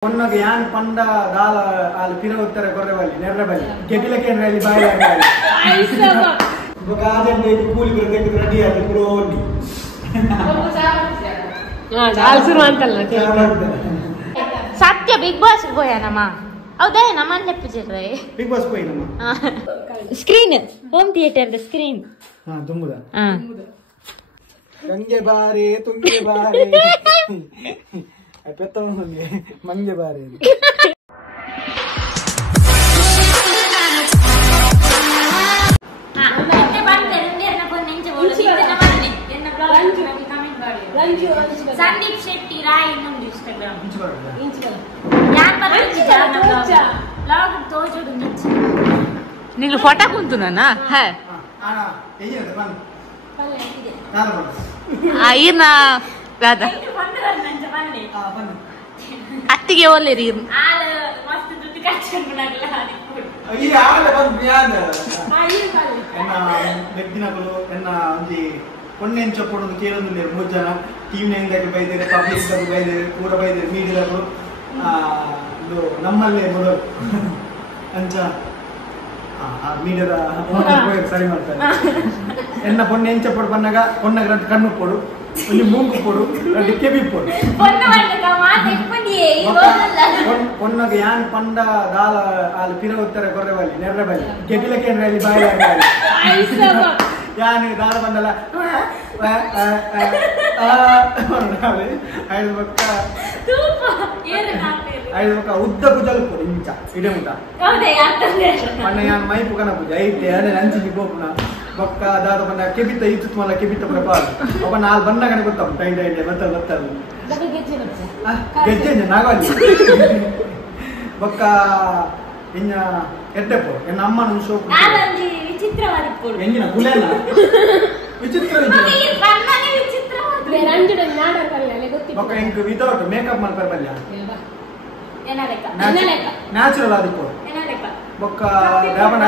Ponnage yan panda dala al pira uttara korrevali nerrabali ketilake nerali baayala aisama bagaajande cool berde ready adi puroni alsuru antalla satya big boss goyanama avda naman leppujirre big boss goyanama screen home theater the screen dummuda gange bare tunge bare I put on Mange Bari. Sandeep Shetty Rai in Instagram. Ningu photo kuntunana? Hai. Aina Rada. Attige ಒಳ್ಳೆರಿ ಆಲ ಮಸ್ತ್ ದುಡ್ಡು ಖರ್ಚು ಮಾಡಲ್ಲ ಈ ಆಲ ಬಂದು ಬ್ಯಾದ ಎನ್ನ ಬೆದ್ದಿನಗಳು ಎನ್ನ ಒಂದಿ ಪೊನ್ನೆಂಚ ಕೊಡೋದು ಕೇಳೋದಿಲ್ಲ ಮೂರು ಜನ ಟೀಮ್ ನೇಂದಾಗ ಬೈದರೆ ಪಬ್ಲಿಕ್ ದಾಗ ಬೈದರೆ ಪೂರ ಬೈದರೆ ಮೀಡಿಯಾದವರು ಇದು ನಮ್ಮಲ್ಲೇ ಮೊದಲು ಅಂಚ ಮೀಡಿಯಾದ ಸರಿ ಮಾಡ್ತಾರೆ ಎನ್ನ ಪೊನ್ನೆಂಚ ಪೊಡು ಬಂದಾಗ ಪೊನ್ನಗ ಕಣ್ಣು ಕೊಡು ಒಂದು ಮೂಗು ಕೊಡು ಅದು ಕೆಬಿ ಕೊಡು ಪೊನ್ನಗೆ ಯಾನ್ ಪಂಡ ದಾಲ ಅಲ್ಲಿ ಪಿರ ಉತ್ತರ ಕೊರ್ರೆವಲ್ಲಿ ನೆರ್ರಬಲ್ಲಿ ಕೆಬಿಲಕ್ಕೆ ನೆರಲಿ ಬಾಯಿಲಾಗ ಯಾನ್ ದಾಲ ಬಂದಲ್ಲ ಐದು ಪಕ್ಕ ಉದ್ದ ಕುಜಲು ಕೊಡು ಇಂಚ ಇಡೆ ಮುಟ ಅಣ್ಣ ಯಾನ್ ಮೈ ಪುಕನ ಪೂಜೆ ಐತೆ ಅದೇ ನಂಚಿಗೆ ಗೋಪುನ ಬೊಕ್ಕ ದಾದ ಬಂದ ಕೆಬಿತ ಇತ್ತು ಮಲ್ಲ ಕೆಬಿತ ಪ್ರಪಾದ ಅವ ನಾಲ್ ಬಂದಾಗನೆ ಗೊತ್ತಾವ ಟೈಮ್ ಟೈಮ್ ಬತ್ತಲ್ಲ ಗೆಜ್ಜೆ ನಾಗಲ್ಲಿ ಬೊಕ್ಕ ಇನ್ನ ಎಡ್ಡೆಪ್ಪು ಎನ್ನ ಅಮ್ಮನ ಶೋಕು ಎಂಜಿನ ಗುಲೆಲ್ಲ ವಿಚಿತ್ರ ಬೊಕ್ಕ ಇಂಕ್ ವಿತೌಟ್ ಮೇಕಪ್ ಮಾಡ್ತಾರೆ ಬಲ್ಲ ನ್ಯಾಚುರಲ್ ಆದಿಪ್ಪು ಬೊಕ್ಕ ದಾಬನ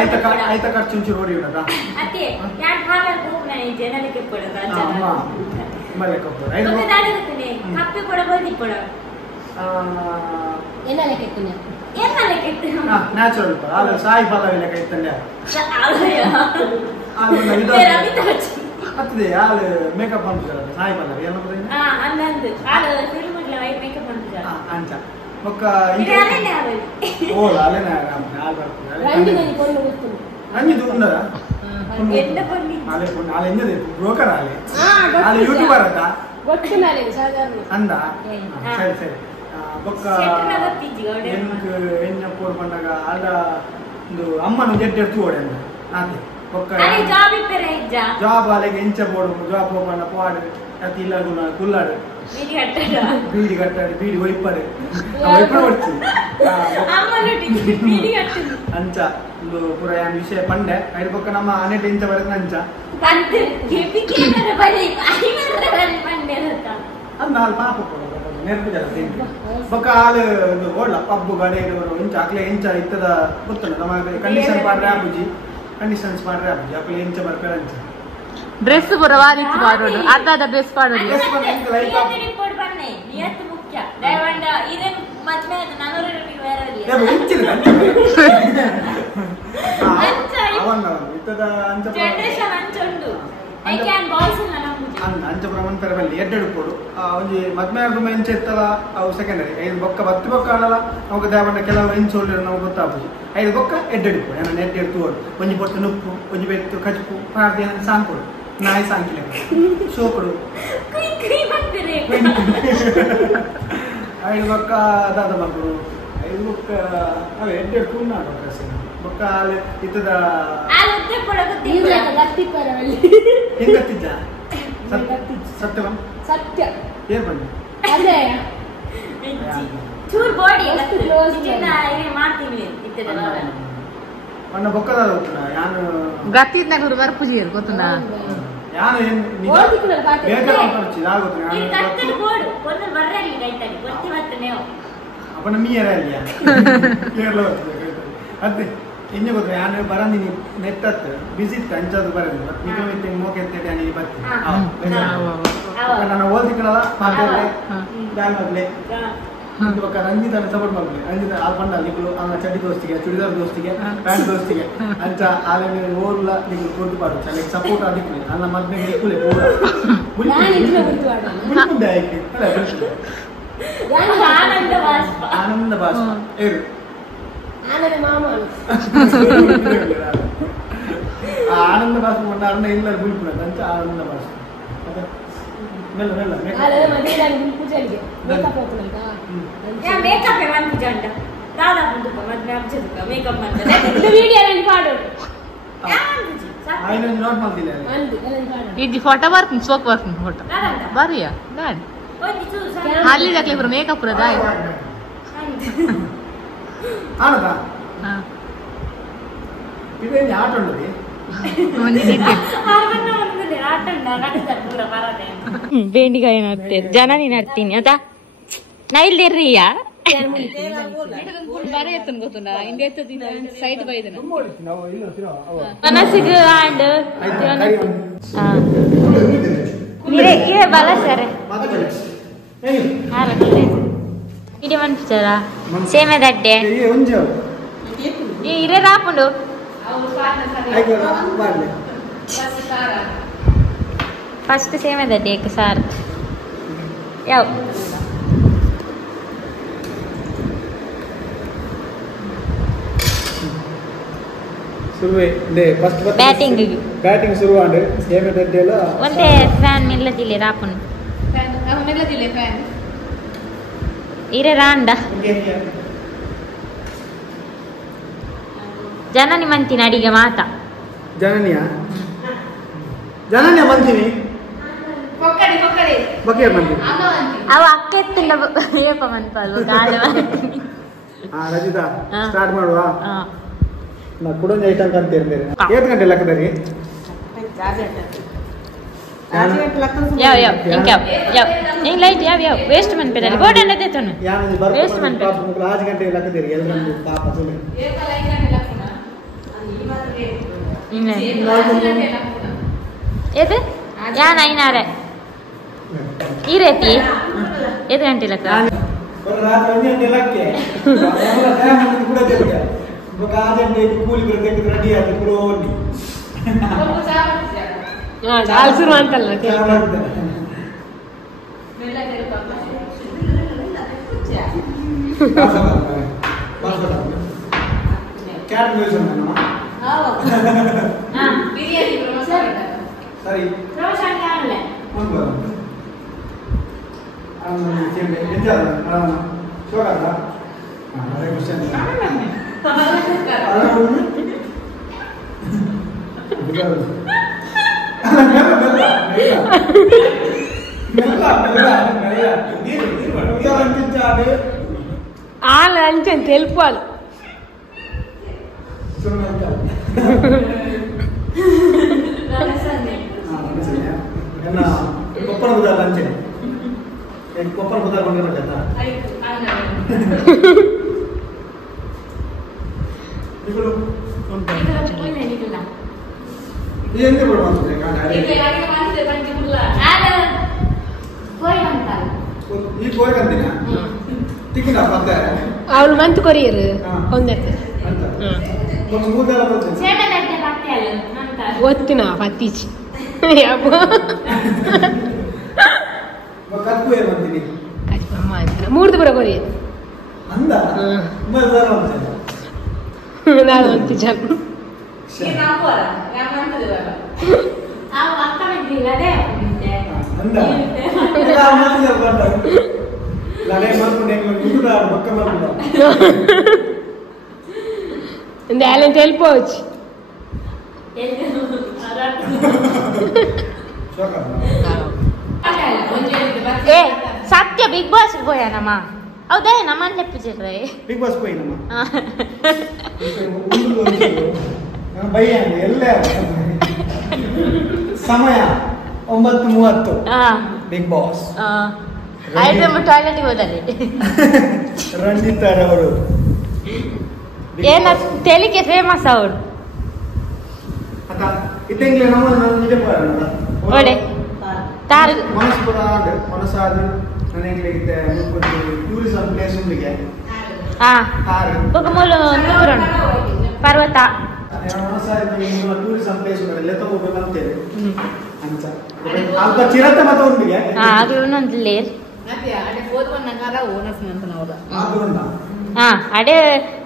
ಐತ ಖರ್ಚು ಚೂರು ಓಡಿ ಉಂಟದ ಅತ್ತೆ ಯಾನ್ ಹಾಲರ್ ಹೋಗ್ನ ಇದೆ ನನಗೆ ಕೊಡದ ಅಮ್ಮ ಮಲೆ ಕಪ್ಪು ಐದು ಕಪ್ಪೆ ಕೊಡ ಬೋದಿ ಕೊಡ ಏನಲೆ ಕೆತ್ತನೆ ನ್ಯಾಚುರಲ್ ಆಲ ಸಾಯಿ ಫಲವಿಲ್ಲ ಕೈತಲ್ಯ ಹತ್ತಿದೆ ಆಲ ಮೇಕಪ್ ಮಾಡ್ತಾರೆ ಸಾಯಿ ಫಲ ಏನು ಅನ್ನಂದು ಆಲ ಫಿಲ್ಮ್ ಮೇಕಪ್ ಮಾಡ್ತಾರೆ ಅಂಚ ಬೊಕ್ಕ ಓ ಅಲ್ಲೇನ ರಂಜಿದು ಉಂಡದ ಆಲೆ ಎಂಜದೆ ಬ್ರೋಕರ್ ಆಲೆ ಆಲೆ ಯೂಟ್ಯೂಬರ್ ಅದ ಅಂದ ಸರಿ ಸರಿ ಬೊಕ್ಕ ಎನ್ನ ಪೋರ್ ಬಂದಾಗ ಆದ ಒಂದು ಅಮ್ಮನ ಜಡ್ಡೆ ತೂಡೆ ಅಂದ ಅದೇ ಬೊಕ್ಕ ಜಾಬ್ ಆಲೆಗೆ ಎಂಚ ಬೋಡು ಜಾಬ್ ಹೋಗೋಣ ಪಾಡು ಅತಿ ಇಲ್ಲ ಕುಲ್ಲಾಡು ಬೀಡಿ ಕಟ್ಟಾಡಿ ಬೀಡಿ ಒಯ್ಪಾಡು ಒಯ್ಪಡು ಅಂಚ ಒಂದು ಪುರ ಯಾನ್ ವಿಷಯ ಪಂಡೆ ಐದು ಪಕ್ಕ ನಮ್ಮ ಅನೆಟ್ ಇಂಚ ಬರೋದು ಅಂಚ ಅದು ನಾಲ್ ಪಾಪ ನೆನಪು ಬೊಕ್ಕ ಹಾಲು ಒಂದು ಓಡ್ಲ ಪಬ್ಬು ಗಾಡಿ ಇಂಚ ಅಕ್ಲೆ ಇಂಚ ಇತ್ತದ ಗೊತ್ತಲ್ಲ ನಮ್ಮ ಕಂಡೀಷನ್ ಪಾಡ್ರೆ ಆಪುಜಿ ಕಂಡೀಷನ್ಸ್ ಪಾಡ್ರೆ ಆಪುಜಿ ಅಕ್ಲೆ ಇಂಚ ಬರ್ತಾರೆ ಅಂಚ ಡ್ರೆಸ್ ಬರ ವಾರಿತ್ತು ಮಾಡೋದು ಅರ್ಧ ಡ್ರೆಸ್ ಮಾಡೋದು ನಿಯತ್ತು ಮುಖ್ಯ ದಯವಂಡ ಇದನ್ ಮದ್ವೆ ಆಯ್ತು 400 ರೂಪಾಯಿ ಬೇರೆ ಜನರೇಷನ್ ಅಂಚುಂಡು ಐ ಕ್ಯಾನ್ ಬಾಯ್ಸ್ ಅಂಚ ಪ್ರಮಾಣ ಪರಬಲ್ಲಿ ಎಡ್ಡೆಡು ಕೊಡು ಒಂಜಿ ಮದ್ಮೆ ರೂಮ್ ಎಂಚ ಇತ್ತಲ್ಲ ಅವು ಸೆಕೆಂಡರಿ ಐದು ಬೊಕ್ಕ ಬತ್ತಿ ಬೊಕ್ಕ ಆಡಲ್ಲ ಅವಾಗ ದೇವಣ್ಣ ಕೆಲವು ಎಂಚು ಒಳ್ಳೆ ನಾವು ಗೊತ್ತಾಗ್ಬೋದು ಐದು ಬೊಕ್ಕ ಎಡ್ಡೆಡು ಕೊಡು ಏನ ಎಡ್ಡೆಡು ತೋಡು ಒಂಜಿ ಪೊಟ್ಟು ನುಪ್ಪು ಒಂಜಿ ಬೆತ್ತು ಕಚಪು ಪ್ರಾರ್ಥನೆ ಸಾಂಗ್ ಕೊಡು ನಾಯಿ ಸಾಂಗಿಲ್ಲ ಶೋ ಕೊಡು ಐದು ಬೊಕ್ಕ ದಾದ ಮಕ್ಕಳು ಐದು ಬೊಕ್ಕ ಅವೇ ಎಡ್ಡೆಡು ತೂನಾಡು ಡ್ರೆಸ್ ಬೊಕ್ಕ ಅಲ್ಲಿ ಇತ್ತದ ಹೆಂಗತ್ತಿದ್ದ ಸತ್ಯವ ಸತ್ಯ ಏನ್ ಬನ್ನಿ ಅದೇ ಚೂರ್ ಬಾಡಿ ಮಾಡ್ತೀವಿ ಅಣ್ಣ ಬೊಕ್ಕದ ಗೊತ್ತುನ ಯಾನು ಗತ್ತಿದ್ನಾಗ ಅವ್ರು ಬರ್ಪುಜಿ ಗೊತ್ತುನಾ ಯಾನು ಏನ್ ನಿಜ ಬೇಗ ಬರ್ಚಿ ನಾ ಗೊತ್ತು ಈ ಕತ್ತಡ ಬೋರ್ಡ್ ಒಂದು ಬರ್ರಲ್ಲಿ ಗೈತಲ್ಲಿ ಗೊತ್ತಿ ಮತ್ತೆ ನೀವು ಅಪ್ಪನ ಮೀಯರ ಅಲ್ಲಿ ಕೇರಳ ಅದೇ ಇನ್ನು ಗೊತ್ತು ಯಾನು ಬರಂದಿನಿ ನೆತ್ತತ್ತು ಬಿಸಿ ಇತ್ತು ಅಂಚದು ಬರಂದು ನಿಗಮಿತ ಮೋಕೆ ಎತ್ತೇನೆ ನನಗೆ ಬರ್ತೀನಿ ನಾನು ಓದಿಕಳಲ್ಲ ಮಾತಾಡಲೆ ಡ್ಯಾನ್ ಆಗಲೆ ఒక ರಂಜಿತ ಸಪೋರ್ಟ್ ಮಾಡ್ತೀನಿ ರಂಜಿತ ಆ ಪಂಡ ನಿಗಳು ಆ ಚಡ್ಡಿ ದೋಸ್ತಿಗೆ ಚುಡಿದಾರ್ ದೋಸ್ತಿಗೆ ಪ್ಯಾಂಟ್ ದೋಸ್ತಿಗೆ ಅಂತ ಆಲೆ ಓರ್ಲ ನಿಗಳು ಕೊಟ್ಟು ಪಾಡು ಚಲೆ ಸಪೋರ್ಟ್ ಆದಿಕ್ಕು ಅಲ್ಲ ಮದ್ನೆ ನಿಕ್ಕುಲೆ ಪೂರ ಬುಲ್ಕುಂಡೆ ಆಯ್ಕೆ ಆನಂದ ಬಾಷ್ಪ ಏರು ಆನಂದ ಮಾಮ ಆನಂದ ಬಾಷ್ಪ ಮೊನ್ನೆ ಅಣ್ಣ ಇಲ್ಲ ಬುಲ್ಕುಂಡೆ ಅಂತ ಆನಂದ ಬಾಷ್ಪ ಅದೇ ಮೆಲ್ಲ ಮೆಲ್ಲ ಮೇಕಪ್ ಏನ್ ಪೂಜಾ ಅಂತ ದಾದಾ ಬಂದು ಮದ್ವೆ ಅಬ್ಜದುಕ ಮೇಕಪ್ ಮಾಡ್ತಾರೆ ಇದು ವಿಡಿಯೋ ಅಲ್ಲಿ ಪಾಡು ಆಯ್ನ ನೋಟ್ ಮಾಡ್ತಿಲ್ಲ ಇದು ಫೋಟೋ ಬರ್ತೀನಿ ಸೋಕ್ ಬರ್ತೀನಿ ಫೋಟೋ ಬರಿಯಾ ದಾಡಿ ಅಲ್ಲಿ ಜಾಕ್ಲೆ ಪುರ ಮೇಕಪ್ ಪುರ ದಾಯಿ ಆನದ ಹಾ ಇದು ಏನು ಆಟ ಉಂಟದಿ ಬೇಂಡಿಕಾಯಿ ನಡ್ತೇವೆ ಜನನಿ ನಡ್ತೀನಿ ಅದ ನಾ ಇಲ್ದಿರ್ರಿಯ ಮನಸ್ಸಿಗೆ ಆಂಡ್ ಇರೇ ಬಲ ಸರ್ ಇಡೀ ಮನ್ಪಿಚಾರ ಸೇಮೆ ದಡ್ಡೆ ಇರೇ ರಾಪುಂಡು ಫಸ್ಟ್ ಸೇಮೆ ದಡ್ಡೆ ಏಕ ಸಾರ್ ಯಾವ ಶುರುವೆ ದೇ ಫಸ್ಟ್ ಬ್ಯಾಟಿಂಗ್ ಶುರು ಆಂಡ್ ಸೇಮೆ ದಡ್ಡೆಲ ಒಂದೇ ಫ್ಯಾನ್ ನಿಲ್ಲದಿಲ್ಲ ರಾಪುಂಡು ಫ್ಯಾನ್ ಇರೇ ರಾಂಡ ಜನನಿ ಮಂತಿನ ಅಡಿಗೆ ಮಾತ ಜನನಿಯ ಮಂತೀನಿ ಬಕ್ಕೆ ಮಂತೀನಿ ಅವ ಅಕ್ಕ ಎತ್ತಿಂದ ಏಪ ಮನ್ಪಲ್ವ ಗಾಳಿ ಮಂತೀನಿ ರಜಿತಾ ಸ್ಟಾರ್ಟ್ ಮಾಡುವ ನಾ ಕುಡೊಂದು ಐಟಮ್ ಅಂತ ಇರ್ತೇನೆ 7 ಗಂಟೆ ಲೆಕ್ಕದಲ್ಲಿ ಯಾವ ಹಿಂಗ್ ಲೈಟ್ ಯಾವ ವೇಸ್ಟ್ ಮನ್ಪೇದಲ್ಲಿ ಗೋಡೆ ಅನ್ನದೇತನು ವೇಸ್ಟ್ ಮನ್ಪೇ 5 ಗಂಟೆ ಲೆಕ್ಕದಲ್ಲಿ ಎಲ್ಲರೂ ಪಾಪ ಸುಮ್ಮನೆ ಏത് ഞാൻ അതിനാരെ ഈ റേറ്റി ഏത് ഗಂಟೆ ಲೆಕ್ಕ ರಾತ್ರಿ 1 ಗಂಟೆ ಲೆಕ್ಕೆ ಕೂಡ ತೆಗೆದ ಇವಾಗ 5 ಗಂಟೆ ಕೂಲಿ ಬರ ತೆಗೆದು ರೆಡಿ ಆಗಿ ಕೂಡ ಹೋಗಿ ಶುರು ಅಂತಲ್ಲ ಕ್ಯಾಟ್ ಮ್ಯೂಸಿಯಂ ಸರಿ ఆల అంటే తెలుపాలి ಕೊಪ್ಪಳ ಬುಧಾರ ಲಂಚೆ ಕೊಪ್ಪಳ ಬುಧಾರ ಬಂದಿರಬೇಕಂತ ಎಂತ ಕೊಡುವಂತೆ ಈ ಕೋರಿ ಅಂತೀನ ತಿಕ್ಕಿನ ಮತ್ತೆ ಅವಳು ಮಂತ್ ಕೊರಿಯರು ಒಂದಕ್ಕೆ ಒಂದು ಮೂದಲ ಬರ್ತದೆ ಒತ್ತಿನ ಪತ್ತೀಚಿ ಕತ್ಕು ಏನು ಅಂತೀನಿ ಅಮ್ಮ ಅಂತಾನೆ ಮೂರ್ದು ಕೂಡ ಕೊರಿಯರು ಅಂದ ಮೂದಲ ಅಂತ ನಾನು ಅಂತಿ ಜನ ಅಂದ ಲಡೆ ಮಾಡ್ಕೊಂಡು ಹೆಂಗ್ ಮಕ್ಕ ಮಾಡ್ಕೊಂಡ இந்த ஏலன் தெல்போச்சு ಏ ಸತ್ಯ ಬಿಗ್ ಬಾಸ್ ಹೋಯಾನಮ್ಮ ಹೌದಾ ನಮ್ಮ ಲೆಪ್ಪಿಸಿರ್ರೆ ಬಿಗ್ ಬಾಸ್ ಹೋಯ್ನಮ್ಮ ಭಯ ಎಲ್ಲ ಸಮಯ 9:30 ಬಿಗ್ ಬಾಸ್ ಐಟಮ್ ಟಾಯ್ಲೆಟ್ಗೆ ಹೋದಲ್ಲಿ ರಂಜಿತಾರವರು ಏನ ತೆಲಿಗೆ ಫೇಮಸ್ ಅವರು ಅಕ್ಕ ಇತ್ತೆಂಗ್ಲೆ ನಮ್ಮ ನಿಜ ಬರೋಣ ಒಳ್ಳೆ ತಾರ್ ಮನಸ್ಪುರ ಮನಸಾದ ನನಗೆ ಟೂರಿಸಂ ಪ್ಲೇಸ್ ಉಂಡಿಗೆ ఒక మూల నూరు పర్వత ಟೂರಿಸಂ ಪ್ಲೇಸ್ ಉಂಟಲ್ಲ ತಗೋಬೇಕಂತೇಳಿ ಅಂಚ ಅಲ್ಪ ಚಿರತ ಮತ್ತೆ ಉಂಡಿಗೆ ಆಗ್ಲೂ ಲೇರ್ ಅಡೆ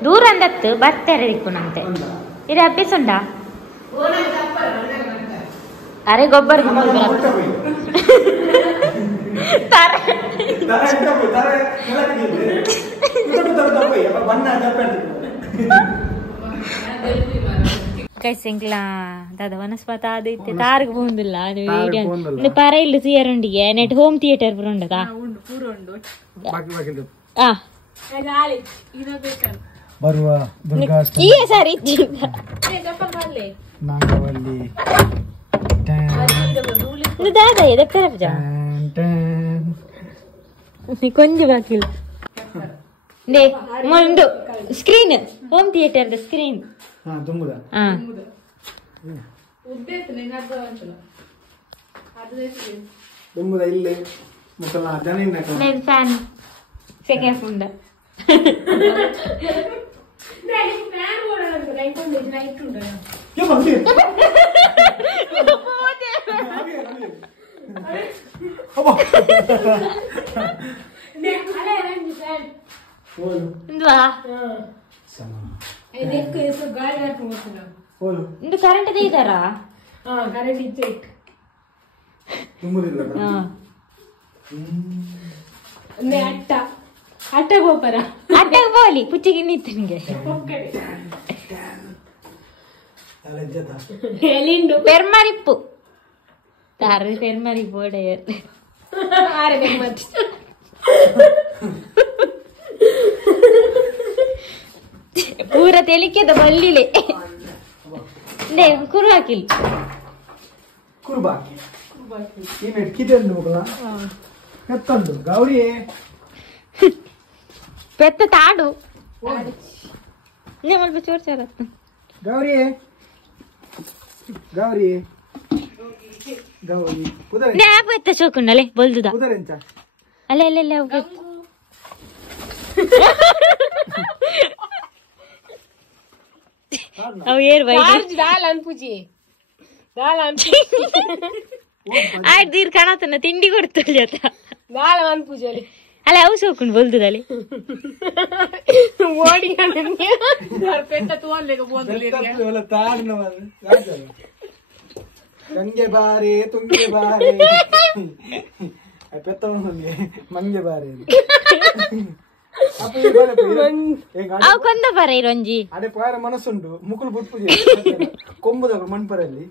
ದೂರ ಅಂದತ್ತು ಬರ್ತಾರೆ ದಿಕ್ಕುನಂತೆ ಇದು ಅಭ್ಯಾಸ ಉಂಟಾ ಅರೆ ಗೊಬ್ಬರ ಕೈಸೆಂಕ್ಲ ದಾದ ವನಸ್ಪತ ಅದು ಇತ್ತೆ ತಾರ್ಗ ಪೋಂದಿಲ್ಲ ಅದು ವೀಡಿಯೋ ಪರ ಇಲ್ಲು ಸಿಯರುಂಡಿಗೆ ನೆಟ್ ಹೋಮ್ ಥಿಯೇಟರ್ ಪೂರ ಉಂಡದಾ ಬರುವ ದುರ್ಗಾ ಸಾರಿ ದಾದ ಎದಕ್ಕೆ ಕೊಂಚ ಬಾಕಿಲ್ಲ ಒಂದು ಸ್ಕ್ರೀನ್ ಹೋಮ್ ಥಿಯೇಟರ್ ಸ್ಕ್ರೀನ್ ಇಲ್ಲಿ ಫ್ಯಾನ್ ಸೆಕೆಂಡ್ ಫುಂಡ ಇದು ಕರೆಂಟ್ ತೆಗಿತಾರಾ ಕರೆಂಟ್ ಇচ্ছে ಅಟ್ಟ ಅಟ್ಟ ಗೋಪರ ಅಟ್ಟಗೆ ಬೋಲಿ ಪುಚ್ಚಿಗೆ ನಿಂತು ನಿಂಗೆ ಪೆರ್ಮರಿಪ್ಪು ತಾರ ಪೆರ್ಮರಿಪ್ಪು ಒಡೆಯರ್ ಪೂರ ತೆಲಿಕೆದ ಬಲ್ಲಿಲೆ ಕುರು ಹಾಕಿಲ್ ಕುರ್ಬಾಕಿ ಕಿದೆಂದು ಎತ್ತಂದು ಗೌರಿ ಪೆತ್ತ ತಾಡು ಸ್ವಲ್ಪ ಚೋರ್ ಚೋರ ಗೌರಿ ಗೌರಿ ಗೌರಿ ನ್ಯಾಪ ಎತ್ತ ಚೋಕುಂಡಲೆ ಬಲ್ದುದ ಉದರೆಂಚ ಅಲ್ಲ ಅಲ್ಲ ಅಲ್ಲ ಅವು ಏರ್ ಬೈ ದಾಲ್ ಅನ್ಪುಜಿ ದಾಲ್ ಆಯ್ತು ದೀರ್ ಕಾಣತನ ತಿಂಡಿ ಕೊಡ್ತಲ್ಲಿ ಅತ್ತ ದಾಲ್ ಅನ್ಪುಜಲಿ ಅಲ್ಲ ಅವು ಸೋಕೊಂಡು ಬಲ್ದುದಲ್ಲಿ ಓಡಿ ಪೆಟ್ಟ ತೋನ್ಲೆಗ ಬೋಂದಲಿ ಗಂಗೆ ಬಾರಿ ತುಂಗೆ ಬಾರಿ ಪೆತ್ತ ಮಂಗೆ ಬಾರಿ ಅವು ಕೊಂದ ಬರ ಇರೊಂಜಿ ಅದೇ ಪಾರ ಮನಸ್ಸುಂಟು ಮುಕ್ಕಳು ಬುಟ್ಪುಜಿ ಕೊಂಬುದ ಮಣ್ಪರಲ್ಲಿ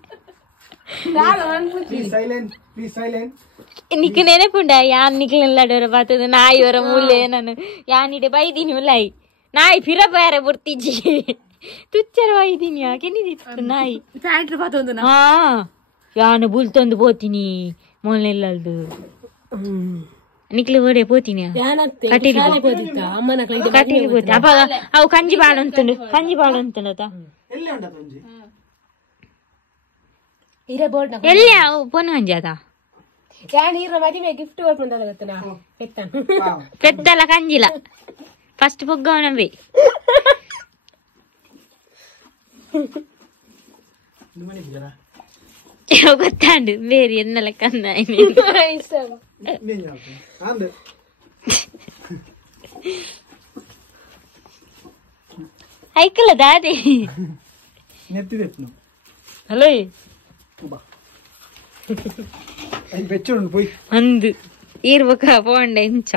ಪ್ಲೀಸ್ ಸೈಲೆಂಟ್ ನಿಕ್ ನೆನಪುಂಡ ಯಾನ್ ನಿಕ್ಲೆಲ್ಲಡೋರ ಬಾತದ ನಾಯಿವರ ಮೂಲೆ ನಾನು ಯಾನಿಡೆ ಬೈದೀನಿ ಉಲ್ಲಾಯಿ ನಾಯಿ ಫಿರ ಬೇರೆ ಬರ್ತಿಜ್ಜಿ ತುಚ್ಚರ ಬೈದೀನಿ ಯಾಕೆನಿದಿತ್ತು ನಾಯಿ ಫ್ಯಾಕ್ಟ್ರಿ ಬಾತೊಂದು ಹಾ ಯಾನು ಬುಲ್ತೊಂದು ಪೋತೀನಿ ಮೊನ್ನೆಲ್ಲದು ನಿಕ್ಲು ಓಡೆ ಪೋತೀನಿ ಕಟ್ಟಿಲಿ ಪೋತಿ ಅಪ್ಪ ಅವು ಕಂಜಿ ಬಾಳ ಅಂತಂಡು ಎಲ್ಲಿ ಉಂಟು ಎಲ್ಲಿ ಅವು ಪೊನ್ ಕಂಜಿ ಅದ ಮದುವೆ ಗಿಫ್ಟ್ ಕೊಡ್ಕೊಂಡ ಪೆದ್ದಲ ಕಂಜಿಲ ಫಸ್ಟ್ ಪೊಗ್ಗವನವೇ ಗೊತ್ತಾಂಡು ಬೇರೆ ಎನ್ನಲ ಕಂದ ಐಕಲ್ಲ ದಾದಿ ನೆತ್ತಿದೆತ್ತು ಹಲೋ ಬೆಚ್ಚುಂಡು ಪೋಯ್ ಅಂದು ಇರ್ಬೇಕ ಪೋಂಡ ಇಂಚ